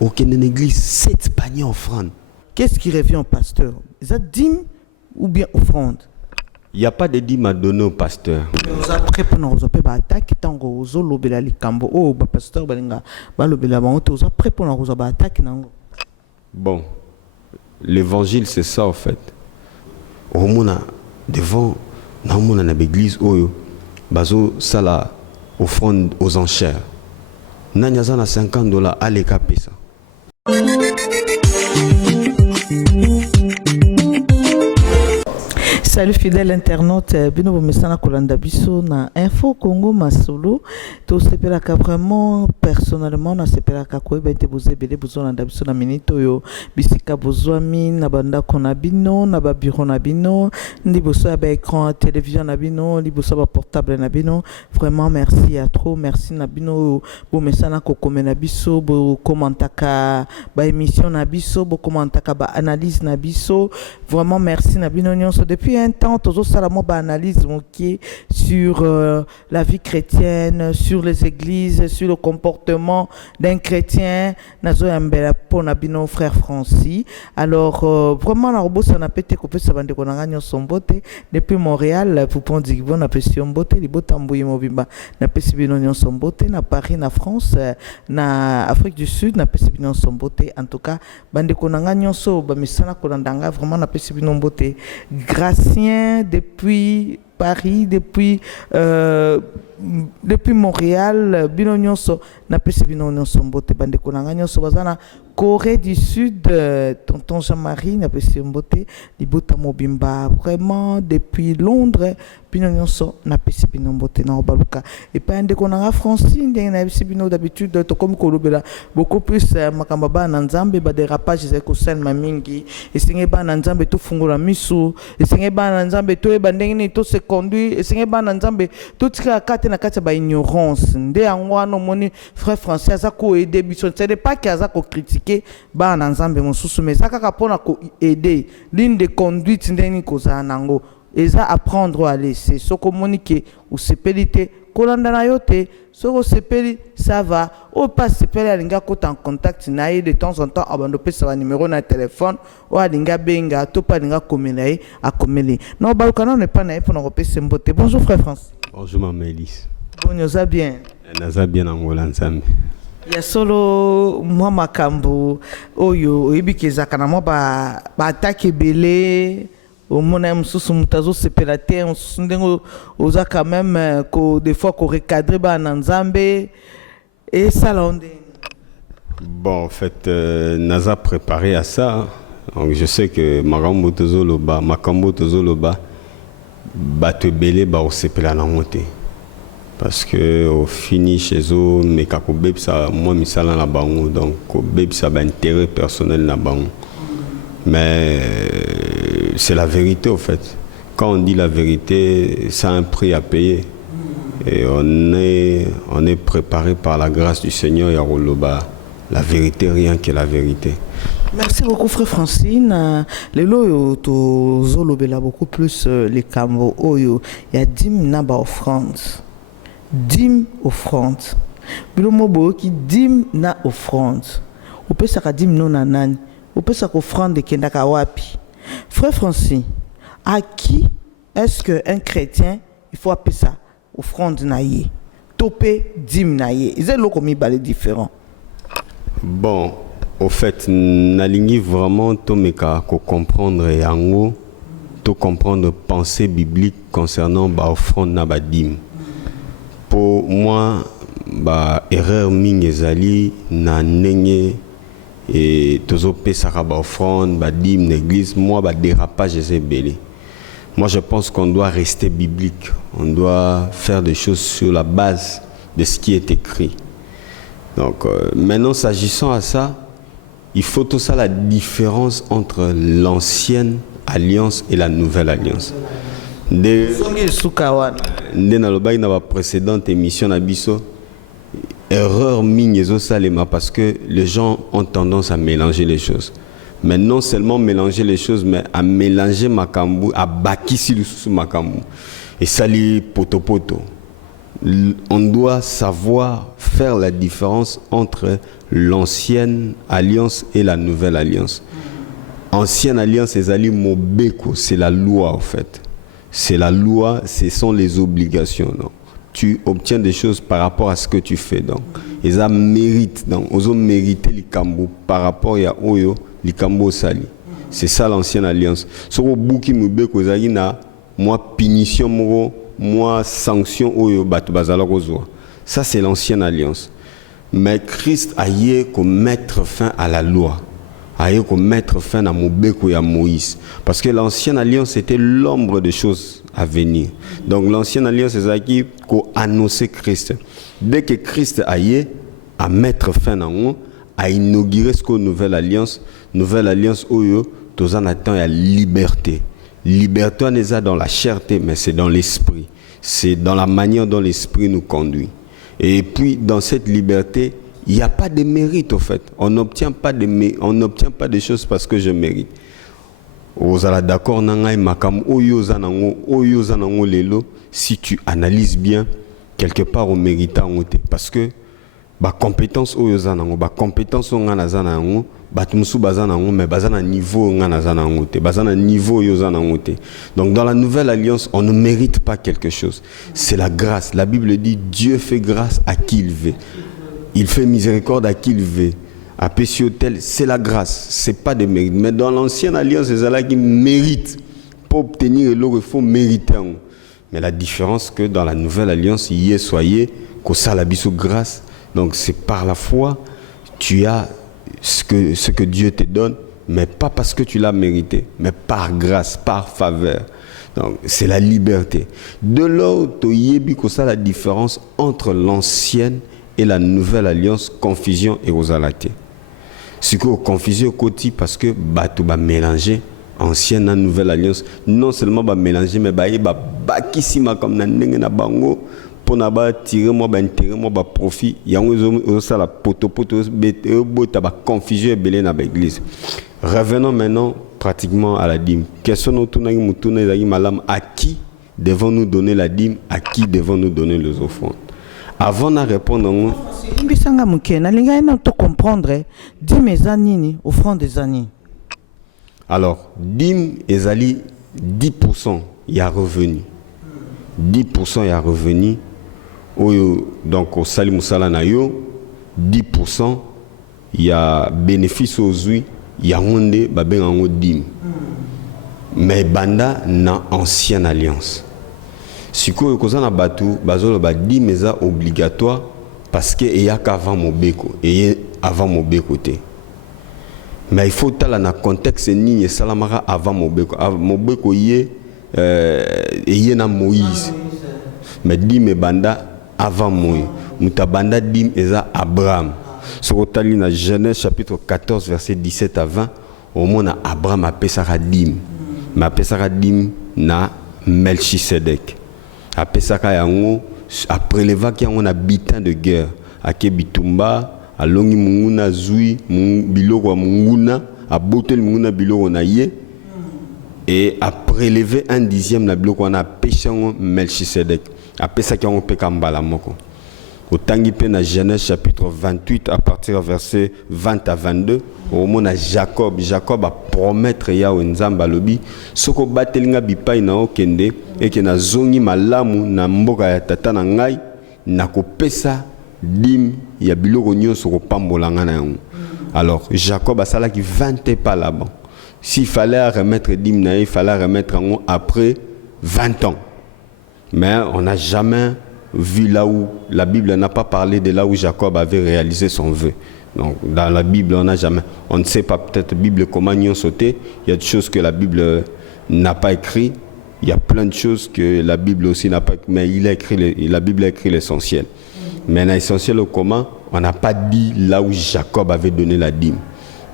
Aucun une église, 7 paniers offrandes. Qu'est-ce qui revient au pasteur? Est-ce dîme ou bien offrande? Il n'y a pas de dîme à donner au pasteur. Vous après pour nous attaque tant que vous lobela les cambo oh ba pasteur balinga ba lobela ba vous après pour nous attaque nango. Bon, l'évangile c'est ça en fait. Au mona devant dans mon l'église oyo bazo sala offrande aux enchères. Nanyaza na $50 allez caper ça. Salut fidèle internaute, bino bomesana kolanda biso na Info Congo Masolo. To sepelaka vraiment personnellement na sepelaka ko bete bozebele bozolanda biso na minute oyo bisika bozwami na banda kona bino na ba bureau na bino ndi boso ba écran télévision na bino ndi boso ba portable na bino. Vraiment merci à trop, merci na bino bomesana ko komena biso bo commentaka ba émission na biso bo commentaka ba analyse na biso. Vraiment merci na bino nyonso depuis un temps toujours salamon ba analyse qui sur la vie chrétienne, sur les églises, sur le comportement d'un chrétien nazo yambela pona bino frère Francis. Alors vraiment na robo ça na pété kopé ça bande konanga nyonso mbote depuis Montréal pour pont digbo na pesi mbote libota mbuyi mobimba na pesi bino nyonso mbote na Paris na France na Afrique du Sud na pesi bino nyonso mbote. En tout cas bande konanga nyonso ba misana kolandanga vraiment na pesi bino mbote. Gracien depuis Paris, depuis Montréal, bino nyonso na pesi bino nyonso mbote bande konanga nyonso bazana Corée du Sud, tonton Jean-Marie na pesi mbote libota mobimba vraiment depuis Londres bino nyonso na pesi bino mbote na obaluka et pas ande konanga Francine ndenge na pesi bino d'habitude to comme kolobela beaucoup plus makamba ba na nzambe ba dérapage ze ko selma mingi esinge ba na nzambe to fungola misu esinge ba na nzambe to e bandenge ni to se conduit esinge ba na nzambe to tika kate na kate ba ignorance nde yango ano moni frère Français aza ko aider biso c'est pas qu'il aza ko critiquer ba na nzambe mosusu mais ça kaka pona ko aider ligne de conduite ndenge ko za nango eza apprendre à laisser ce communiquer ou sepelité kolanda na yote soko sepeli ça va ou pas sepeli alinga kota en contact na de temps en temps abando pesa ba numéro na téléphone ou alinga benga to pa alinga komela a komeli non ba kana ne pas na pour na repesa mbote. Bonjour frère France. Bonjour maman Elise. Bonjour ça bien. Naza bien angola nzambe. Ya solo moi makambo oyo ebikeza kana mo ba attaque belé au monde mususu mutazo sepelate ndengo oza quand même ko des fois ko recadrer ba na nzambe et ça l'onde. Bon en fait naza préparé à ça donc je sais que makambo tozoloba bato belé ba o sepela na moté parce que au fini chez eux mais kako bebsa moi misala na bango donc ko bebsa ba intérêt personnel na bango. Mais c'est la vérité au fait. Quand on dit la vérité, ça a un prix à payer. Et on est préparé par la grâce du Seigneur Yaroloba. La vérité, rien que la vérité. Merci beaucoup frère Francine. Les loyo to zolobela beaucoup plus les cambo oyo. Il y a 10 naba offrande. 10 offrande. Bilomo bo qui 10 na offrande. Ou peut ça 10 non nanani. On peut s'offrande kendaka wapi. Frère Francis, à qui est-ce qu'un chrétien il faut appeler ça offrande naïe, topé dim naïe. Ils ont comme balé différent. Bon, au fait, nalingi vraiment tomeka ko comprendre yango, to comprendre pensée biblique concernant ba offrande na ba dim. Pour moi, ba erreur mingezali na nenge et toujours pesara ba offrande ba dîme l'église moi ba dérapage c'est belé. Moi je pense qu'on doit rester biblique, on doit faire des choses sur la base de ce qui est écrit. Donc maintenant s'agissant à ça, il faut tout ça la différence entre l'ancienne alliance et la nouvelle alliance. Na la précédente émission na biso erreur mingi salema parce que les gens ont tendance à mélanger les choses. Mais non seulement mélanger les choses, mais à mélanger makambu, à bakisi le sous makambu. Et ça li poto poto. On doit savoir faire la différence entre l'ancienne alliance et la nouvelle alliance. Ancienne alliance, c'est la loi en fait. C'est la loi, ce sont les obligations. Non? Tu obtiens des choses par rapport à ce que tu fais. Donc, ils ont mérité, ils ont mérité les cambo par rapport à Oyo, les cambo sali. C'est ça l'ancienne alliance. Ce que beaucoup de na moi punition moi sanction Oyo batu bazala kozwa. Ça c'est l'ancienne alliance. Mais Christ a yé qu'on mettre fin à la loi. A yé qu'on mettre fin à Mobeko et à Moïse. Parce que l'ancienne alliance était l'ombre des choses à venir. Donc l'ancienne alliance c'est ça qui a annoncé Christ. Dès que Christ a yé à mettre fin à nous, à inaugurer ce qu'est nouvelle alliance Oyo, tous en attendant la liberté. Liberté on est dans la chairté, mais c'est dans l'esprit. C'est dans la manière dont l'esprit nous conduit. Et puis dans cette liberté, il n'y a pas de mérite au fait. On n'obtient pas des choses parce que je mérite. D'accord, si tu analyses bien, quelque part on mérite en côté. Parce que ba compétence compétence mais bazana niveau niveau donc dans la nouvelle alliance on ne mérite pas quelque chose, c'est la grâce. La Bible dit Dieu fait grâce à qui il veut, il fait miséricorde à qui il veut. À Pessiotel, c'est la grâce, c'est pas de mérite. Mais dans l'ancienne alliance, c'est là qui mérite. Pour obtenir l'eau, il faut mériter. Mais la différence que dans la nouvelle alliance, y est soyez qu'au salabiso grâce. Donc c'est par la foi, tu as ce que Dieu te donne, mais pas parce que tu l'as mérité, mais par grâce, par faveur. Donc c'est la liberté. De l'autre, il y a la différence entre l'ancienne et la nouvelle alliance, confusion et osalaté. C'est que confusion côté parce que bateau va mélanger ancienne et nouvelle alliance. Non seulement va mélanger, mais va bakissima comme na bango. Pour n'avoir tiré moi intérêt moi profit il y a ça la poto ba confusion belé na l'église. Revenons maintenant pratiquement à la dîme. Question à qui devons-nous donner la dîme, à qui devons-nous donner les offrandes? Avant de répondre comprendre dîme ezanini offrande ezanini. Alors dîme ezali 10% il y a revenu. 10% il y a revenu. Donc au sali musala na yo 10% il y a bénéfice aux huiles, il y a honde babé en dim. Mais banda na ancienne alliance. Si ko koza na batu bazolo ba dim eza obligatoire parce que il y a qu'avant mobeko et avant mobeko te. Mais il faut tala na contexte ni salamara avant mobeko. Mobeko yé na Moïse. Mais dim banda avant Moïse. Mutabanda dim eza Abraham. Sur otali na Genèse chapitre 14 verset 17 à 20, au moins Abraham a pesara dim. Mais a pesara dim na Melchisedek. A pesara yango a prélevé qui on habitant de guerre. A kebitumba a longi munguna zui biloko munguna a botel munguna biloko na ye. Et a prélevé un dixième la biloko on a péché Melchisedek. Après ça, on peut kambala moko. Au tangi pe na Genèse chapitre 28 à partir verset 20 à 22, au moment Jacob a promettre ya nzamba lobi soko batelinga bipai na okende et que na zongi malamu na mboka ya tata na ngai na kopesa dim ya biloko nyonso ko pambolanga na yango. Alors Jacob a sala qui 20 pas là-bas. S'il fallait remettre dim na il fallait remettre en après 20 ans. Mais on n'a jamais vu là où la Bible n'a pas parlé de là où Jacob avait réalisé son vœu. Donc dans la Bible on n'a jamais, on ne sait pas peut-être la Bible comment y ont sauté. Il y a des choses que la Bible n'a pas écrit. Il y a plein de choses que la Bible aussi n'a pas écrit. Mais la Bible a écrit l'essentiel. Mais l'essentiel au comment, on n'a pas dit là où Jacob avait donné la dîme.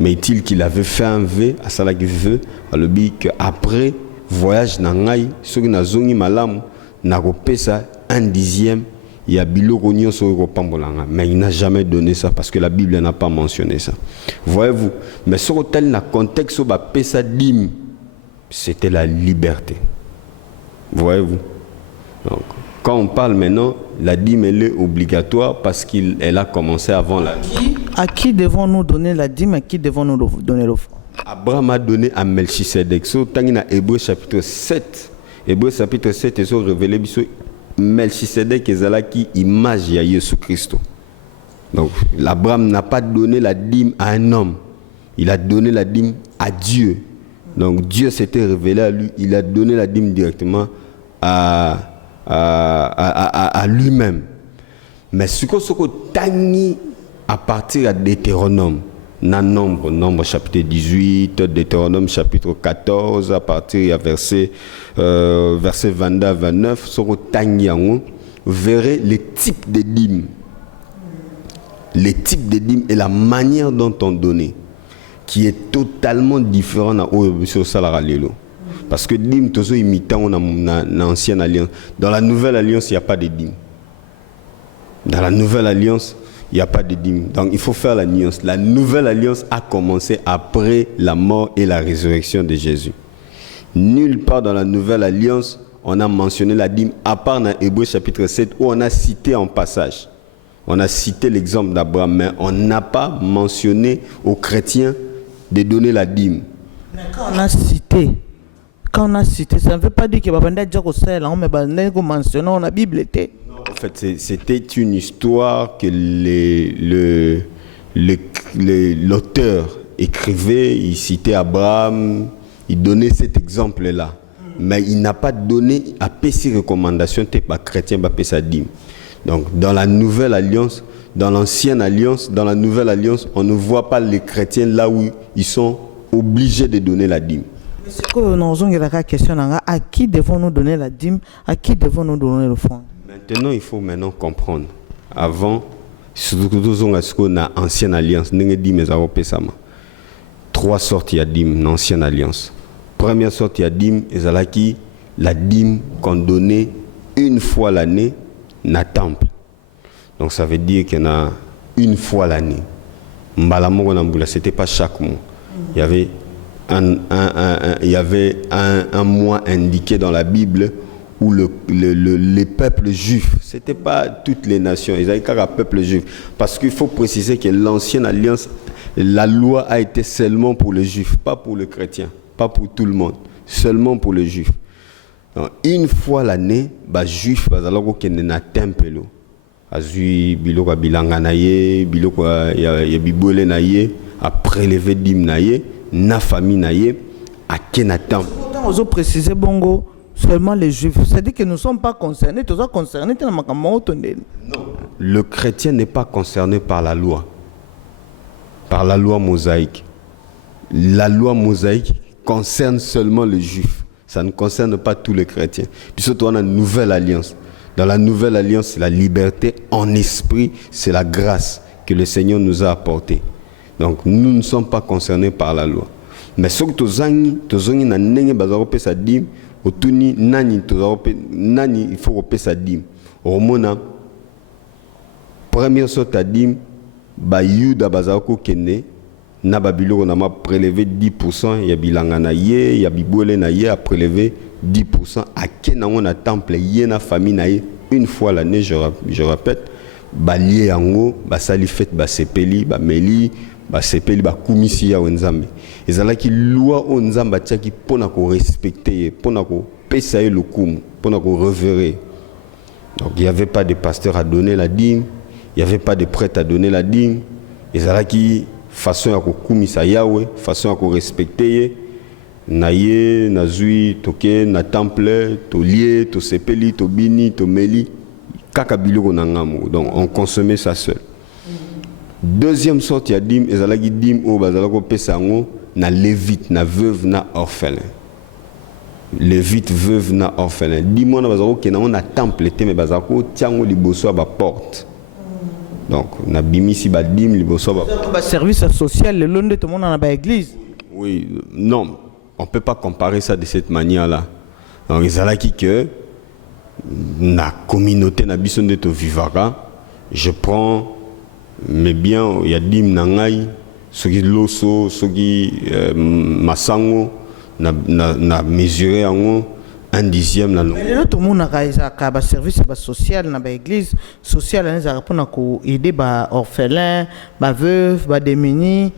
Mais est-il qu'il avait fait un vœu à ça là qu'il veut, à le dit qu'après voyage nangai, ceux qui n'a zongi malam n'a ça un dixième, il y a biloko nyonso ko pambolanga, mais il n'a jamais donné ça parce que la Bible n'a pas mentionné ça. Voyez-vous, mais sur tel na contexte où ba pesa dîme, c'était la liberté. Voyez-vous. Donc Quand on parle maintenant, la dîme elle est obligatoire parce qu'elle a commencé avant la vie. À qui devons-nous donner la dîme, à qui devons-nous donner l'offrande? Abraham a donné à Melchisedec. So, dans Hébreu chapitre 7, Hébreu chapitre 7, ils ont révélé Melchisedec est là qui image de Jésus-Christ. Donc, Abraham n'a pas donné la dîme à un homme, il a donné la dîme à Dieu. Donc, Dieu s'était révélé à lui, il a donné la dîme directement à lui-même. Mais ce que tani à partir de Deutéronome, Nombre chapitre 18, Deutéronome chapitre 14, à partir du verset 22 à 29, ce que tani verrez les types de dîmes. Les types de dîmes et la manière dont on donne, qui est totalement différent de parce que dîmes, toujours imitant l'ancienne alliance. Dans la nouvelle alliance, il n'y a pas de dîmes. Dans la nouvelle alliance, il n'y a pas de dîmes. Donc il faut faire la nuance. La nouvelle alliance a commencé après la mort et la résurrection de Jésus. Nulle part dans la nouvelle alliance, on a mentionné la dîme, à part dans Hébreu chapitre 7, où on a cité en passage. On a cité l'exemple d'Abraham, mais on n'a pas mentionné aux chrétiens de donner la dîme. Mais quand on a cité, ça ne veut pas dire que on mentionné dans la Bible était. En fait, c'était une histoire que l'auteur écrivait, il citait Abraham, il donnait cet exemple-là. Mais il n'a pas donné à ces recommandations, pas chrétien, pas sa dîme. Donc, dans la nouvelle alliance, dans l'ancienne alliance, dans la nouvelle alliance, on ne voit pas les chrétiens là où ils sont obligés de donner la dîme. C'est que nous avons la question, à qui devons-nous donner la dîme, à qui devons-nous donner l'offrande? Maintenant, il faut maintenant comprendre. Avant, surtout dans l'ancienne alliance, nous avons dit trois sortes de dîmes dans l'ancienne alliance. Première sorte de dîme, c'est la dîme qu'on donnait une fois l'année dans le temple. Donc ça veut dire qu'il y en a une fois l'année. Ce n'était pas chaque mois. Il y avait un mois indiqué dans la Bible où les peuples juifs, ce n'était pas toutes les nations, ils avaient qu'un peuple juif. Parce qu'il faut préciser que l'ancienne alliance, la loi a été seulement pour les juifs, pas pour les chrétiens, pas pour tout le monde, seulement pour les juifs. Donc, une fois l'année, les juifs, ils allaient dans le temple. Azui biloko bilanga naye biloko ya bibole naye a prélever dim naye na famille naye a kenatam. Pourtant on préciser bongo seulement les juifs, c'est-à-dire que nous ne sommes pas concernés, tous concernés dans makambo tonde. Non, le chrétien n'est pas concerné par la loi mosaïque. La loi mosaïque concerne seulement les juifs, ça ne concerne pas tous les chrétiens. Puis surtout on a une nouvelle alliance. Dans la nouvelle alliance, c'est la liberté en esprit, c'est la grâce que le Seigneur nous a apportée. Donc nous ne sommes pas concernés par la loi. Mais ce que tozangi na nenge bazarope sa dim, otuni nani nani il faut rope sa dim. Romona première sorte à dim, ba yuda bazaroko kene na babiloko na ma prélever 10%, ya bilanga na ye, ya bibole na ye a prélever 10% à kenango na temple yena famille na une fois l'année, je répète, ba lié yango ba sali fête ba sepeli ba meli ba sepeli ba kumisi ya nzambe ezala ki loi o nzamba tiaki pona ko respecter pona ko pesa le lokumu pona ko reverrer. Donc il y avait pas de pasteur à donner la dîme, il y avait pas de prêtre à donner la dîme, ezala ki façon ya ko kumisa yawe, façon ya ko respecter naye nazui toke na temple to lié to sepeli to bini to meli kaka biloko na ngamu. Donc on consommait ça seul. Deuxième sorte ya dim ezalaki dim o bazalako pesa ngo na lévite na veuve na orphelin. Lévite veuve na orphelin dim ona bazalako kenango na temple te me bazalako tiango liboso ba porte. Donc na bimisi ba dim liboso ba service social le long de tout le monde dans la église. Oui, non. On ne peut pas comparer ça de cette manière-là. Donc, il y a que la communauté na bison de vivara, je prends mes biens, il y a dim nangai, ce qui loso, ce qui masango, na mesuré en un dixième là. Mais là tout le monde a service social dans l'église sociale on a pour aider ba orphelins, ba veuves, ba démunis.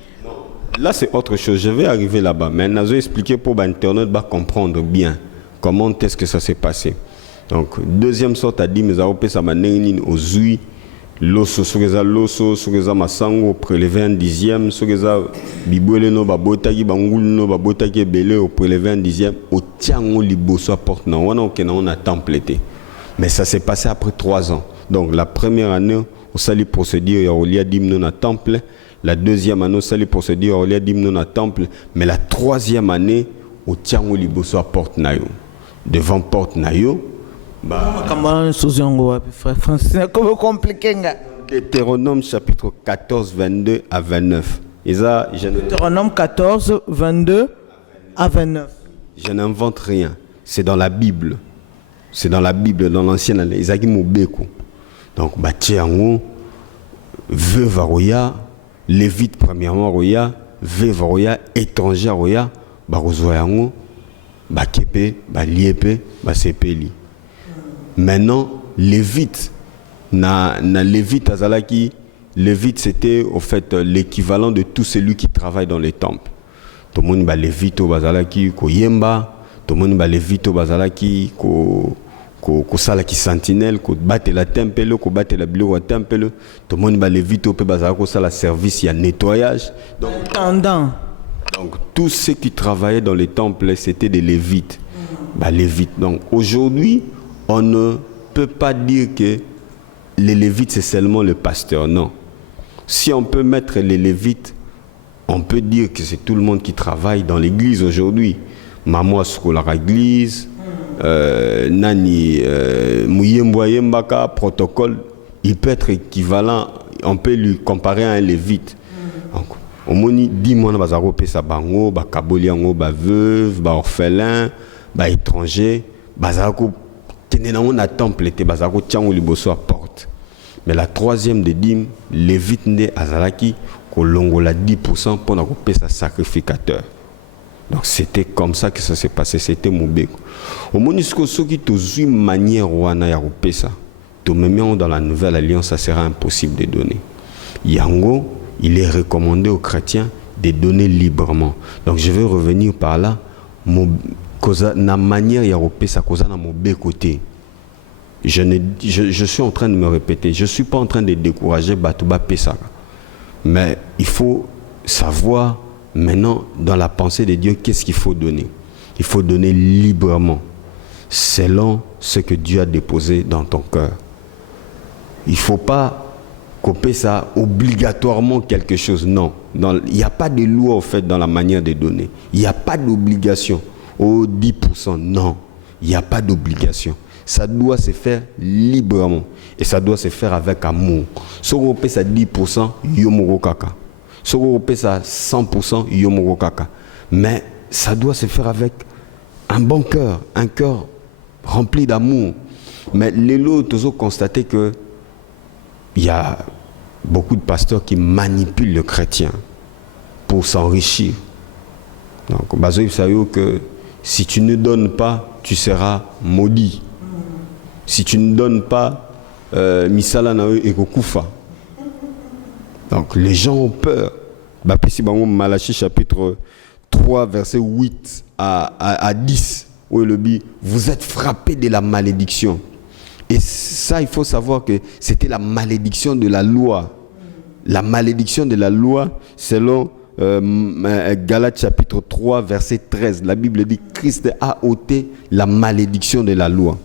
Là c'est autre chose, je vais arriver là-bas. Mais je vais expliquer pour l'internet va comprendre bien comment est-ce que ça s'est passé. Donc deuxième sorte à dire mais ça opé ça maneni aux huit loso sogeza loso sogeza masango prélever un dixième sogeza bibwele no babotaki bangulu no babotaki belé au prélever un dixième au tiango liboso porte na wana okena on a templété. Mais ça s'est passé après 3 ans. Donc la première année au sali procédure ya olia dimno na temple, la deuxième année au sali procédure olia dimno na temple, mais la troisième année au tiango liboso porte na yo. Devant porte na yo Comment frère Francis, comment compliqué nga. Deutéronome chapitre 14 22 à 29. Deutéronome 14 22 à 29. Je n'invente rien. C'est dans la Bible. C'est dans la Bible, dans l'ancienne année. Isaki Moubeko. Donc Batiango, veuve roya, lévite premièrement roya, veuve roya, étranger roya, barozoyango, bakepe, baliepe, basepeli. Maintenant, lévite, na lévite azalaki, lévite c'était au fait l'équivalent de tout celui qui travaille dans les temples. Tout le monde ba lévite au bazalaki ko yemba, tout le monde ba lévite au bazalaki ko salaki sentinelle, ko battre la temple, ko battre la biloko temple, tout le monde ba lévite au pe bazalaki ko sala service ya nettoyage. Donc tous ceux qui travaillaient dans les temples, c'était des lévites. Ba lévites. Donc aujourd'hui, on ne peut pas dire que les lévites c'est seulement le pasteur, non. Si on peut mettre les lévites, on peut dire que c'est tout le monde qui travaille dans l'église aujourd'hui. Maman Skolara église, Nani Mouyemboyembaka, protocole, il peut être équivalent, on peut lui comparer à un lévite. Donc, au moni 10 mois bazaro pesa bango, ba kaboliango, ba veuve, ba orphelin, ba étranger, bazako on a temple te bazako tiango liboso à porte. Mais la troisième de dîmes, lévite nde azalaki ko longola 10% pour na ko pesa sacrificateur. Donc c'était comme ça que ça s'est passé, c'était Moubeko. Au monisco soki tozui manière wana ya ko pesa, to même dans la nouvelle alliance ça sera impossible de donner. Yango, il est recommandé aux chrétiens de donner librement. Donc je vais revenir par là. Na manière ya pesa koza na mobe côté. Je suis en train de me répéter, je suis pas en train de décourager Batouba Pesa. Mais il faut savoir maintenant dans la pensée de Dieu qu'est-ce qu'il faut donner. Il faut donner librement selon ce que Dieu a déposé dans ton cœur. Il faut pas couper ça obligatoirement quelque chose, non. Il n'y a pas de loi au fait dans la manière de donner. Il n'y a pas d'obligation. Au 10%, non, il n'y a pas d'obligation. Ça doit se faire librement et ça doit se faire avec amour. Si on paie ça 10%, yomoro kaka. Si on paie ça 100%, yomoro kaka. Mais ça doit se faire avec un bon cœur, un cœur rempli d'amour. Mais les autres ont constaté que il y a beaucoup de pasteurs qui manipulent le chrétien pour s'enrichir. Donc, vous savez que si tu ne donnes pas, tu seras maudit. Si tu ne donnes pas, misala na et kokufa. Donc les gens ont peur. Malachie chapitre 3 verset 8 à 10 où il dit vous êtes frappés de la malédiction. Et ça il faut savoir que c'était la malédiction de la loi. La malédiction de la loi selon Galates chapitre 3 verset 13, la Bible dit Christ a ôté la malédiction de la loi.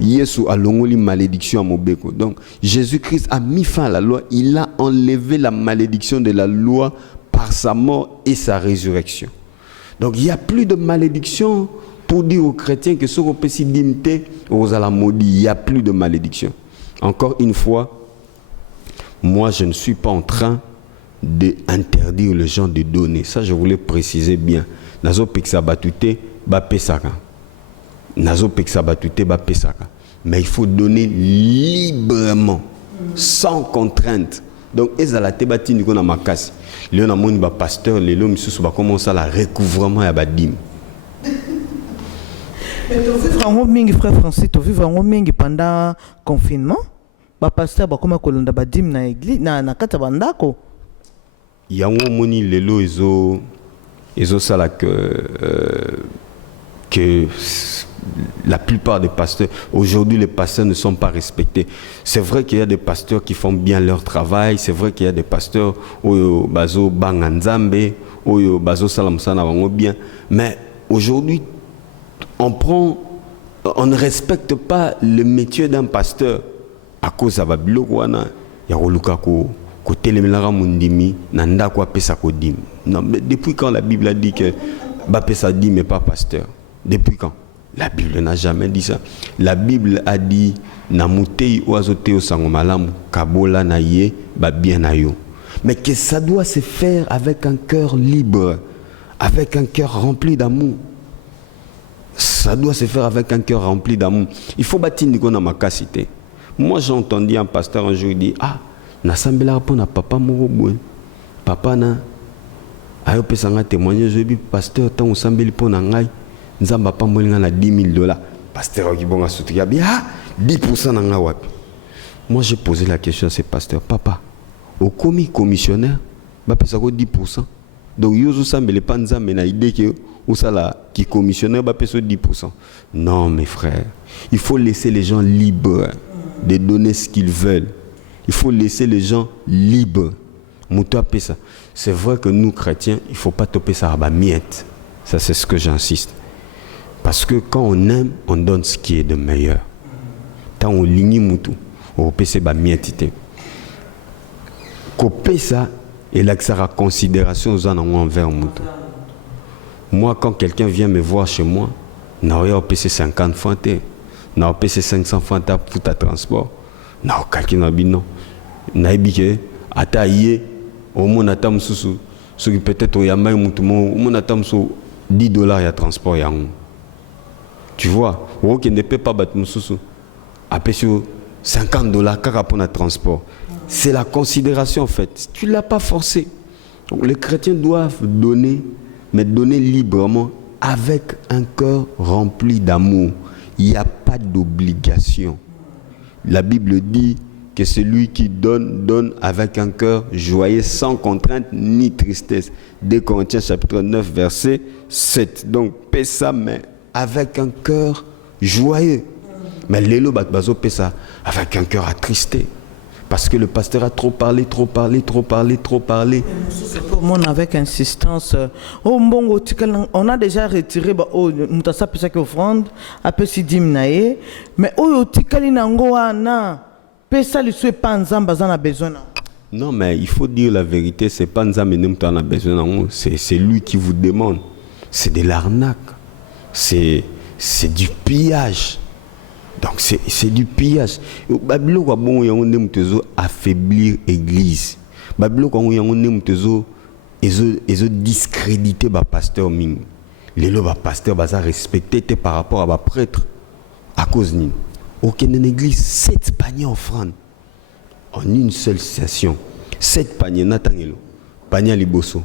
Yesu a longoli malédiction à Mobeko. Donc Jésus-Christ a mis fin à la loi, il a enlevé la malédiction de la loi par sa mort et sa résurrection. Donc il n'y a plus de malédiction pour dire aux chrétiens que ce qu'on peut s'y limiter aux ala maudits, il n'y a plus de malédiction. Encore une fois, moi je ne suis pas en train d'interdire les gens de donner. Ça, je voulais préciser bien. Nazo peksa batute ba pesaka. Nazo peksa batute ba pesaka. Mais il faut donner librement, sans contrainte. Donc, ezalate batini ko na makasi. Léon a moni ba pasteur, les hommes sous ba commencer à la recouvrement ya ba dîme. Mais tu veux vivre mingi frère Francis, tu vivre mingi pendant confinement. Ba pasteur ba koma kolonda ba dim na église na kata bandako. Yango moni lelo ezo sala que la plupart des pasteurs, aujourd'hui les pasteurs ne sont pas respectés. C'est vrai qu'il y a des pasteurs qui font bien leur travail, c'est vrai qu'il y a des pasteurs oyo bazo banganzambe, oyo bazo salamsana bango bien, mais aujourd'hui on ne respecte pas le métier d'un pasteur à cause de babiloko wana ya koluka ko telemelara mundimi na ndako apesa ko dim. Non, mais depuis quand la Bible a dit que bapesa dim mais pas pasteur? Depuis quand? La Bible n'a jamais dit ça. La Bible a dit na mutei oazote osango malamu kabola na ye ba bien na yo. Mais que ça doit se faire avec un cœur libre, avec un cœur rempli d'amour. Ça doit se faire avec un cœur rempli d'amour. Il faut bâtir une icône à ma cité. Moi j'ai entendu un pasteur un jour dire ah na sambela pour na papa moko boy. Papa na ayo pesanga témoigner je dis pasteur tant on sambeli pour na ngai nzamba pa molinga na $10,000. Pasteur qui bonga soutria bien ah 10% na nga wapi. Moi j'ai posé la question à ce pasteur papa au commissionnaire ba pesa ko 10%. Donc yozo sambele pa nzambe na idée que ou ça là qui commissionnaire ba pesa 10%. Non mes frères, il faut laisser les gens libres de donner ce qu'ils veulent. Il faut laisser les gens libres. C'est vrai que nous chrétiens, il ne faut pas toper ça à la miette. Ça c'est ce que j'insiste. Parce que quand on aime, on donne ce qui est de meilleur. Tant on ligne moutou, on peut se miette. Coper ça et l'accès à considération aux gens envers moutou. Moi, quand quelqu'un vient me voir chez moi, n'a rien PC 50 francs, n'a PC 500 francs pour ta transport. N'a quelqu'un n'a bien non. N'a bien ataye au monde atam sous ce qui peut-être au yamai moutumo au monde atam sous $10 ya transport yang. Tu vois, ou qui ne peut pas battre sous après sur $50 kaka pour notre transport. C'est la considération en fait. Tu l'as pas forcé. Donc les chrétiens doivent donner, mais donner librement avec un cœur rempli d'amour. Il n'y a pas d'obligation. La Bible dit que celui qui donne, donne avec un cœur joyeux, sans contrainte ni tristesse. 2 Corinthiens chapitre 9, verset 7. Donc, paie ça, mais avec un cœur joyeux. Mais l'élo bazo paie ça avec un cœur attristé. Parce que le pasteur a trop parlé. Mon avec insistance. On a déjà retiré Moutassa Pesaki offrande, après si dimnae, mais oh tikali nango ana pesa li soué pas nzamba a besoin. Non mais il faut dire la vérité, c'est pas nzamba a besoin, c'est lui qui vous demande. C'est de l'arnaque. C'est du pillage. Donc c'est du pillage. Babilo kwa bon yango ndem tezo affaiblir église. Babilo kwa yango ndem tezo ezo discréditer ba pasteur ming. Les ba pasteur baza respecté par rapport à ba prêtre à cause ni. Aucune église 7 paniers offrandes en une seule session. 7 paniers natangelo. Panier liboso,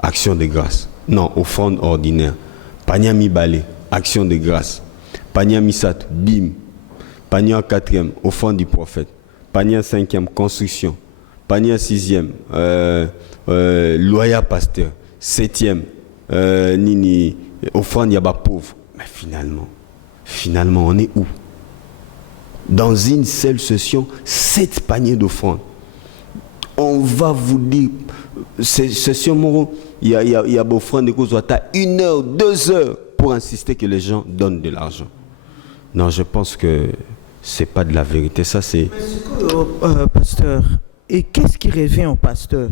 action de grâce. Non, offrande ordinaire. Panier mibale, action de grâce. Panier misato, dim. Panier 4e, offrande du prophète. Panier 5e, construction. Panier 6e, loyer pasteur. 7e, nini, offrande yaba pauvre. Mais finalement, on est où? Dans une seule session, 7 paniers d'offrande. On va vous dire, session moro, il y a offrande de cause, 1 heure, 2 heures pour insister que les gens donnent de l'argent. Non, je pense que c'est pas de la vérité. Ça, c'est. Pasteur, et qu'est-ce qui revient au pasteur?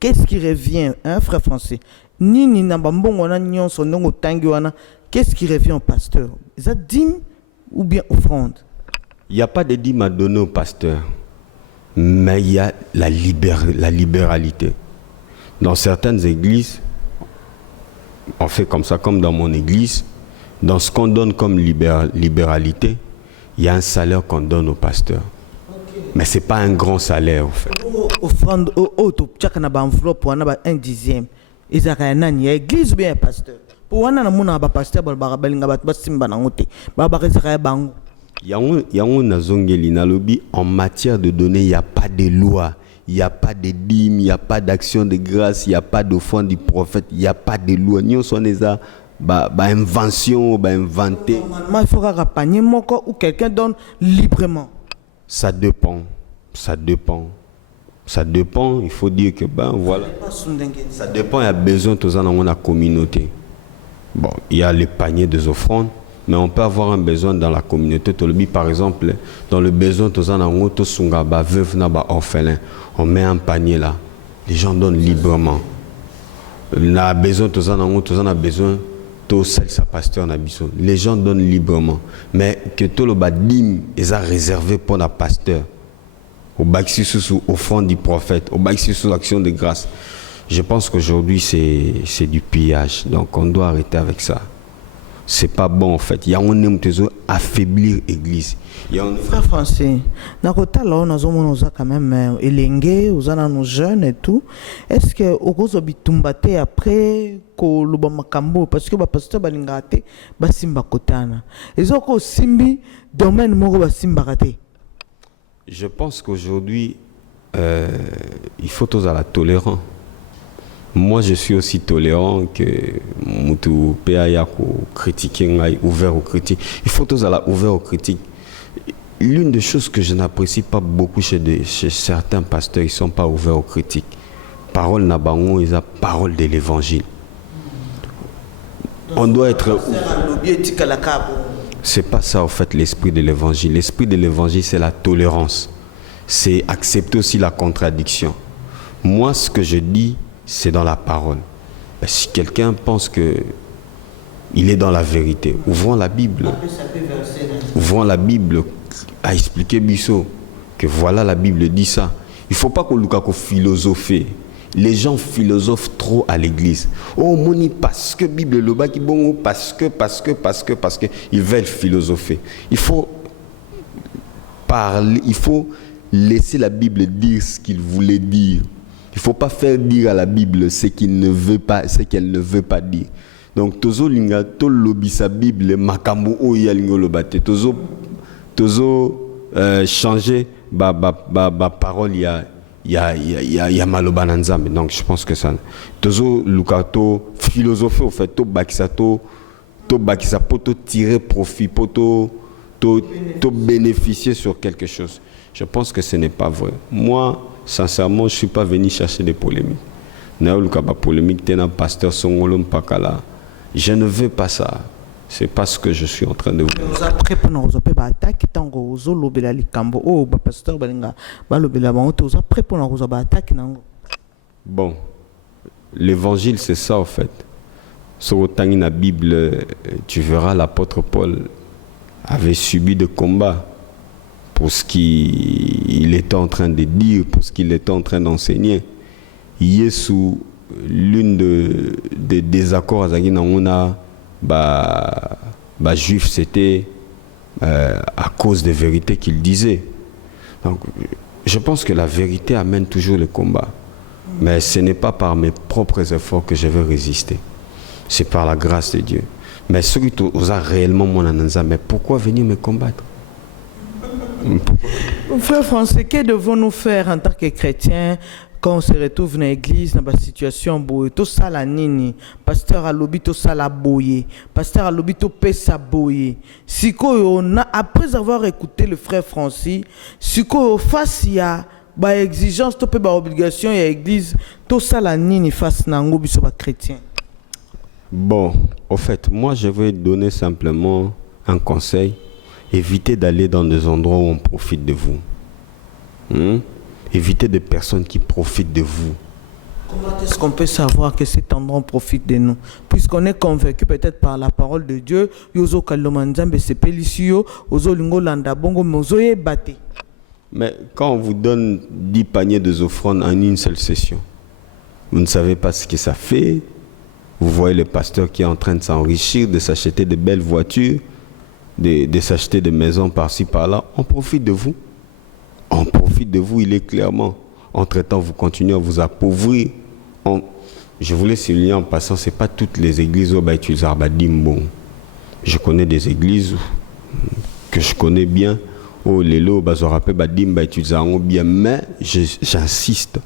Qu'est-ce qui revient, hein, frère Français? Qu'est-ce qui revient au pasteur? Est-ce que dîme ou bien offrande? Il n'y a pas de dîme à donner au pasteur, mais il y a la libéralité. Dans certaines églises, on fait comme ça, comme dans mon église. Dans ce qu'on donne comme libéralité, il y a un salaire qu'on donne au pasteur. Okay. Mais ce n'est pas un grand salaire, en fait. Offrande, tu as un enveloppe, un dixième. Il y a une église ou bien un pasteur? Pour wana na mona ba pasteur ba balinga ba simba na ngote. Ba ba resaka bango. Yango nazongeli nalobi en matière de données, il y a pas de loi, il y a pas de dîmes, il y a pas d'action de grâce, il y a pas d'offrande du prophète, il y a pas de loi. Nous sommes des invention, inventé. Normalement, il faut panier moko ou quelqu'un donne librement. Ça dépend. Il faut dire que voilà. Ça dépend. Il y a besoin de dans la communauté. Bon, il y a les paniers des offrandes, mais on peut avoir un besoin dans la communauté. Par exemple, dans le besoin de sunga veuve na orphelin, on met un panier là. Les gens donnent librement. On a besoin de besoin. Sa pasteur na biso. Les gens donnent librement, mais que tout le badim est réservé pour la pasteur. Au baxi sous offrande du prophète, au baxi sous l'action de grâce. Je pense qu'aujourd'hui c'est du pillage, donc on doit arrêter avec ça. C'est pas bon en fait. Il y a un homme qui affaiblir l'église. Frère Français, na kota là on a quand même elenge, on nos jeunes et tout. Est-ce que au cause bitumbate après ko luba makambo parce que ba pasteur balingate ba simba kotana. Ezoko simbi domaine moko ba simba raté. Je pense qu'aujourd'hui il faut tous à la tolérance. Moi, je suis aussi tolérant que Moutou Péaya critiquer, ouvert aux critiques. Il faut tous aller ouvert aux critiques. L'une des choses que je n'apprécie pas beaucoup chez certains pasteurs, ils ne sont pas ouverts aux critiques. Parole Nabango, ils ont parole de l'évangile. On doit être. C'est pas ça, en fait, l'esprit de l'évangile. L'esprit de l'évangile, c'est la tolérance. C'est accepter aussi la contradiction. Moi, ce que je dis, c'est dans la parole. Ben, si quelqu'un pense que il est dans la vérité, ouvrons la Bible. Ouvrons la Bible à expliquer Bissot que voilà la Bible dit ça. Il ne faut pas qu'on philosophe. Les gens philosophent trop à l'église. Oh moni parce que Bible le bas qui bon parce que ils veulent philosopher. Il faut parler, il faut laisser la Bible dire ce qu'il voulait dire. Il ne faut pas faire dire à la Bible ce qu'elle ne veut pas dire. Donc, tozo linga to lobi sa Bible makambo o ya lingo lobate. Tozo changer ba parole ya maloba na nzambe. Donc, je pense que ça. Tozo lukato philosophe au fait to bakisa poto tirer profit poto to bénéficier sur quelque chose. Je pense que ce n'est pas vrai. Moi, sincèrement, je ne suis pas venu chercher des polémiques. Je ne veux pas ça. Ce n'est pas ce que je suis en train de vous dire. Bon, l'évangile, c'est ça en fait. Sur la Bible, tu verras l'apôtre Paul avait subi des combats pour ce qu'il était en train de dire, pour ce qu'il était en train d'enseigner. Il est sous l'une des désaccords à juif, c'était à cause des vérités qu'il disait. Donc, je pense que la vérité amène toujours le combat. Mais ce n'est pas par mes propres efforts que je vais résister. C'est par la grâce de Dieu. Mais ceux qui osent réellement mon ananza, mais pourquoi venir me combattre? Frère Français, que devons-nous faire en tant que chrétiens quand on se retrouve dans l'église dans une situation boye? Tout ça la nini, pasteur alobi tout ça la boye, pasteur alobi tout pesa boye. Si on a après avoir écouté le frère Francis, si qu'on face il y a ba exigence, tout peut ba obligation il y a église, tout ça la nini face nango biso ba chrétien. Bon, au fait, moi je vais donner simplement un conseil. Évitez d'aller dans des endroits où on profite de vous. Évitez des personnes qui profitent de vous. Comment est-ce qu'on peut savoir que cet endroit profite de nous? Puisqu'on est convaincu peut-être par la parole de Dieu, mais quand on vous donne 10 paniers de offrandes en une seule session, vous ne savez pas ce que ça fait. Vous voyez le pasteur qui est en train de s'enrichir, de s'acheter de belles voitures, de s'acheter des maisons par-ci par-là. On profite de vous. On profite de vous, il est clairement. Entre-temps, vous continuez à vous appauvrir. je voulais souligner en passant, ce n'est pas toutes les églises où on utilise Arbadim. Bon, je connais des églises que je connais bien, où les lots, on rappelle Badim, utilise bien, mais j'insiste,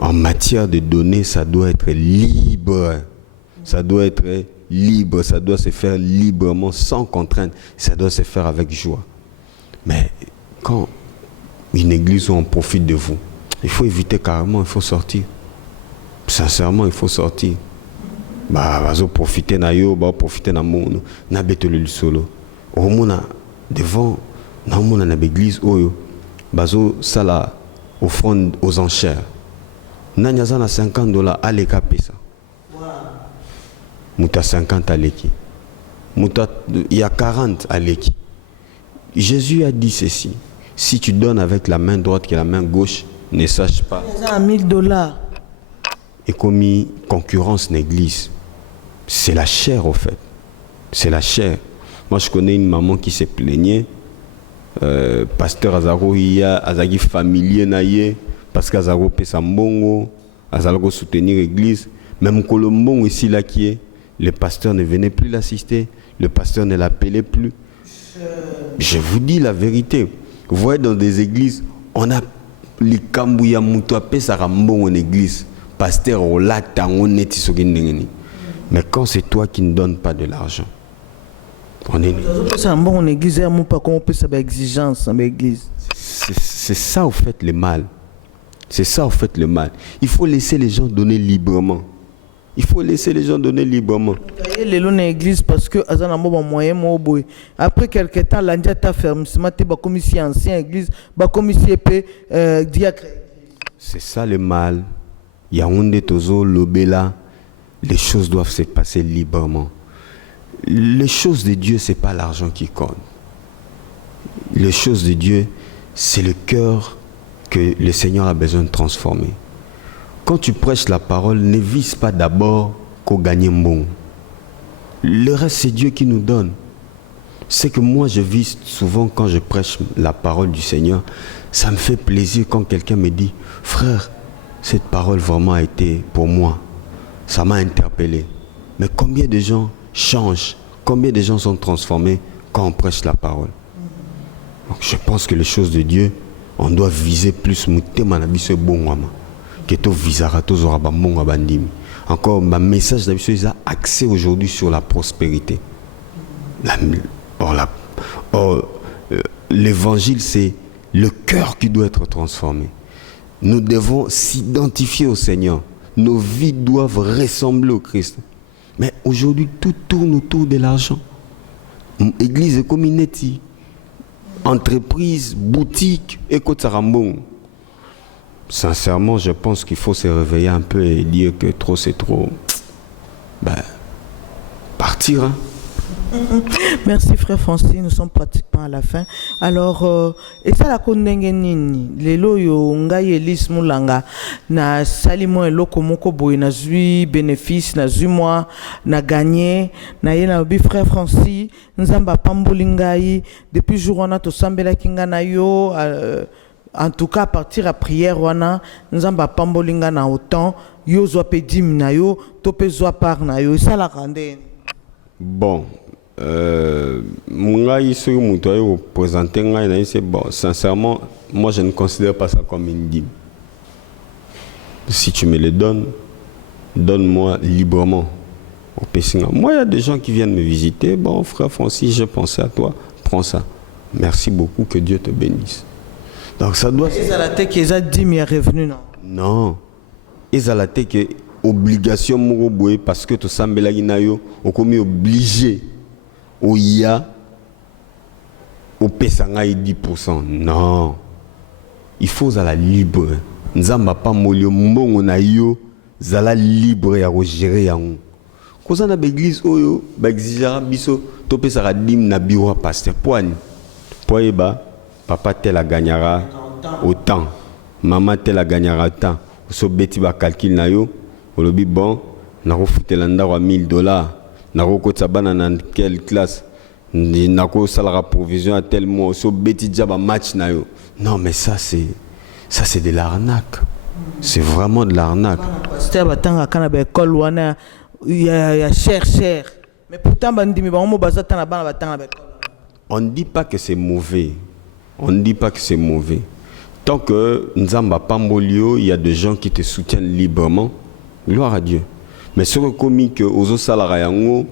en matière de données, ça doit être libre. Ça doit être libre, ça doit se faire librement, sans contrainte, ça doit se faire avec joie. Mais quand une église où on profite de vous, il faut éviter carrément, il faut sortir. Sincèrement, il faut sortir. Bazo profiter na yo, profiter na monde, na betelu solo. Au monde devant, na monde na l'église oyo, bazo sala offrande aux enchères. Na nyaza na $50 aleka pesa. Mouta 50 aleki. Mouta il y a 40 aleki. Jésus a dit ceci: si tu donnes avec la main droite que la main gauche, ne sache pas. $1000. Et comme concurrence l'église, c'est la chair au fait. C'est la chair. Moi je connais une maman qui s'est plaignée. Pasteur Azaro Iya, Azagi familier naye, parce qu'Azaro paie sa mbongo, Azaro soutenir l'église. Même Colombon ici là qui est, le pasteur ne venait plus l'assister, le pasteur ne l'appelait plus. Je vous dis la vérité. Vous voyez dans des églises, on a les Kambouya Moutouapé Sarambon en église. Pasteur, on est. Mais quand c'est toi qui ne donnes pas de l'argent, on est. C'est ça au fait le mal. C'est ça au fait le mal. Il faut laisser les gens donner librement. Il faut laisser les gens donner librement. Parce que après quelques temps, l'Andia t'a fermé. C'est ça le mal. Yaoundé Tozo, Lobela, les choses doivent se passer librement. Les choses de Dieu, ce n'est pas l'argent qui compte. Les choses de Dieu, c'est le cœur que le Seigneur a besoin de transformer. Quand tu prêches la parole, ne vise pas d'abord qu'au gagner bon. Le reste, c'est Dieu qui nous donne. C'est que moi, je vise souvent quand je prêche la parole du Seigneur, ça me fait plaisir quand quelqu'un me dit, frère, cette parole vraiment a été pour moi. Ça m'a interpellé. Mais combien de gens changent, combien de gens sont transformés quand on prêche la parole? Donc, je pense que les choses de Dieu, on doit viser plus. Encore, ma message d'habitude est axé aujourd'hui sur la prospérité. L'évangile, c'est le cœur qui doit être transformé. Nous devons s'identifier au Seigneur. Nos vies doivent ressembler au Christ. Mais aujourd'hui, tout tourne autour de l'argent. Église et communauté, entreprise, boutique, éco-tsarambon. Sincèrement, je pense qu'il faut se réveiller un peu et dire que trop c'est trop. Partir, hein. Merci frère Francis, nous sommes pratiquement à la fin. Alors, et ça la kondenge nini lelo yo ngai Elise Mulanga na salimo eloko moko boy na zui bénéfice na zui moi na gagné na yena bi frère Francis nzamba pamboli ngai depuis jour wana to sambela kinga na yo en tout cas à partir à prière wana nzamba pamboli nga na autant yo zo pe dim na yo to pe zo par na yo ça la rende. Bon, sincèrement, moi je ne considère pas ça comme une dîme. Si tu me le donnes, donne-moi librement. Moi, il y a des gens qui viennent me visiter. Bon, frère Francis, j'ai pensé à toi, prends ça. Merci beaucoup, que Dieu te bénisse. Donc ça doit... Ils ont la tête qu'ils ont dit, mais il est revenu, non? Non. Ils ont la tête que obligation mouroboé parce que tu sambela ginayo au commis obligé au ya au pesanga 10%. Non, il faut à la libre. Nzamba pas molio mbongo na yo zala libre ya gérer yango. Koza na l'église oyo ba exigera biso to pesaka dim na bureau pasteur poani. Poeba papa tel a gagnera autant, maman tel a gagnera tant. So beti ba calcul na yo. Olobi bon, nako futela ndako $1000, nako kotsa bana na quelle classe, nako salara provision à tel mois, so beti jaba match na yo. Non mais ça c'est de l'arnaque. C'est vraiment de l'arnaque. C'était batanga kana ba école wana ya cher. Mais pourtant bandimi ba mo bazata na bana batanga ba école. On ne dit pas que c'est mauvais. On ne dit pas que c'est mauvais. Tant que Nzamba Pambolio, il y a des gens qui te soutiennent librement, gloire à Dieu. Mais sur le commis que aux salariés,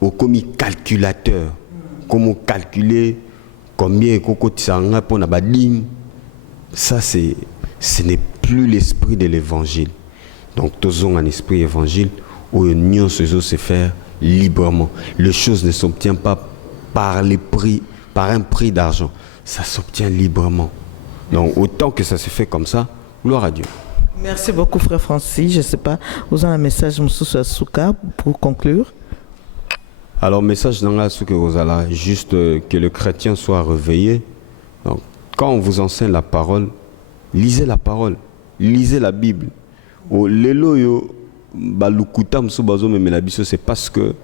au commis calculateur, comment calculer combien Koko Tsanga pour Nabadim, ça ce n'est plus l'esprit de l'évangile. Donc tous ont un esprit évangile où l'union se faire librement. Les choses ne s'obtiennent pas par les prix, par un prix d'argent. Ça s'obtient librement. Donc autant que ça se fait comme ça, gloire à Dieu. Merci beaucoup frère Francis. Je ne sais pas, vous avez un message Moussou Souka pour conclure. Alors message dans la Souka Rosala, juste que le chrétien soit réveillé. Donc quand on vous enseigne la parole, lisez la parole, lisez la Bible. Lelo yo balukuta msubazo memelabiso, c'est parce que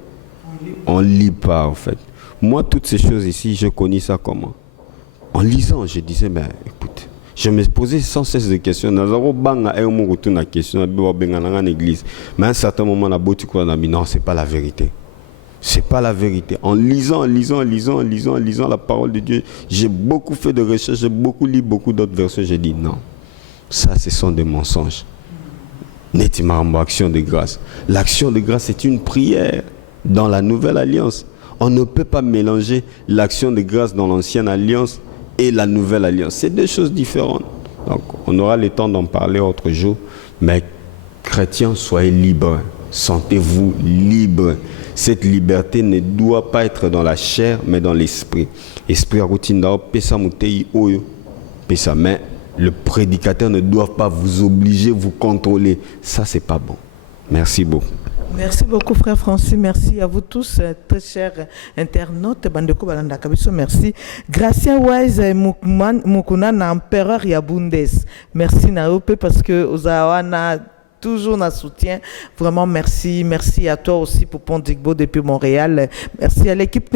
on lit pas en fait. Moi toutes ces choses ici, je connais ça comment? En lisant, je disais ben écoute, je me posais sans cesse de questions. Nazaro banga et mon retour na question na église. Mais à un certain moment la beauté quoi na non, c'est pas la vérité. C'est pas la vérité. En lisant la parole de Dieu, j'ai beaucoup fait de recherches, j'ai beaucoup lu beaucoup d'autres versets, j'ai dit non. Ça ce sont des mensonges. Nettement action de grâce. L'action de grâce est une prière dans la nouvelle alliance. On ne peut pas mélanger l'action de grâce dans l'ancienne alliance et la nouvelle alliance. C'est deux choses différentes. Donc, on aura le temps d'en parler autre jour. Mais chrétiens, soyez libres. Sentez-vous libres. Cette liberté ne doit pas être dans la chair, mais dans l'esprit. Esprit routine pesa mutei oyo pesa, mais le prédicateur ne doit pas vous obliger, vous contrôler. Ça, c'est pas bon. Merci beaucoup. Merci beaucoup, frère Francis. Merci à vous tous, très chers internautes. Bandeko Balanda Kabiso, merci. Gracien Wise Mukuna, empereur Yabundes. Merci Naope parce que Ozawana toujours notre soutien. Vraiment, merci. Merci à toi aussi pour Pondigbo depuis Montréal. Merci à l'équipe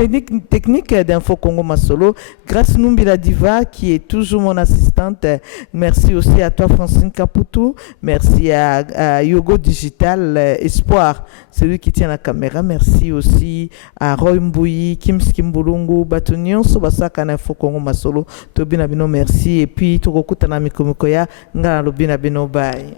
technique d'Info Congo Masolo. Grâce Numbila Diva qui est toujours mon assistante. Merci aussi à toi Francine Caputo. Merci à Yogo Digital Espoir, celui qui tient la caméra. Merci aussi à Roy Mbouyi, Kim Skimbulungu, Batunion, Sobasaka Info Congo Masolo. Tobina Bino, merci. Et puis, Togokuta Mikomikoya, Ngala Lobina Bino, bye.